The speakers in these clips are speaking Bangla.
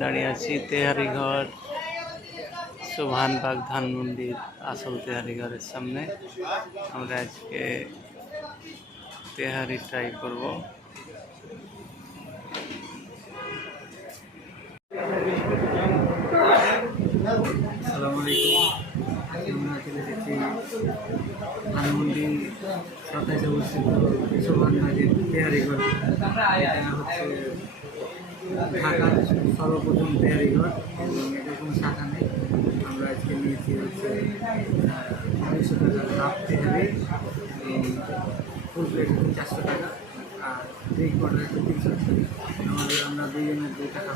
দাঁড়িয়ে আছি, তেহারি ঘর সুভানবাগ ধানমন্ডির আসল তেহারি ঘরের সামনে। আমরা আজকে তেহারি ট্রাই করব। আসসালামু আলাইকুম। চলে এসেছি ধানমন্ডি সাতাইশে অবস্থিত সুভানবাগের তেহারি ঘর? এটা হচ্ছে ঢাকার সর্বপ্রথম তেহারি ঘর। এবং এটা কোনো শাখা নেই। আমরা আজকে নিয়েছি হচ্ছে দুইশো টাকা হাফ তেহারি ফুল প্লেট চারশো টাকা, আর দুই কোয়ার্টার হচ্ছে তিনশো টাকা। আমাদের, আমরা দুইজনের দুই টাকা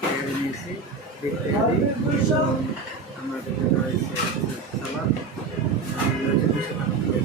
তেহারি নিয়েছি বিগ তেহারি আমরা যেটা রয়েছে সালাদ। হচ্ছে দুশো টাকা প্লেট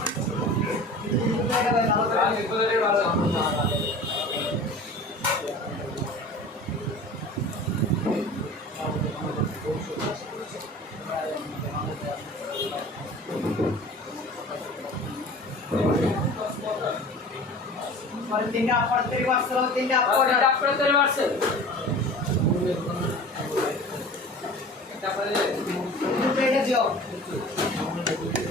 তিনটা মারছে পেটে দিও একটা আপনার তেল মারছে সিম্পল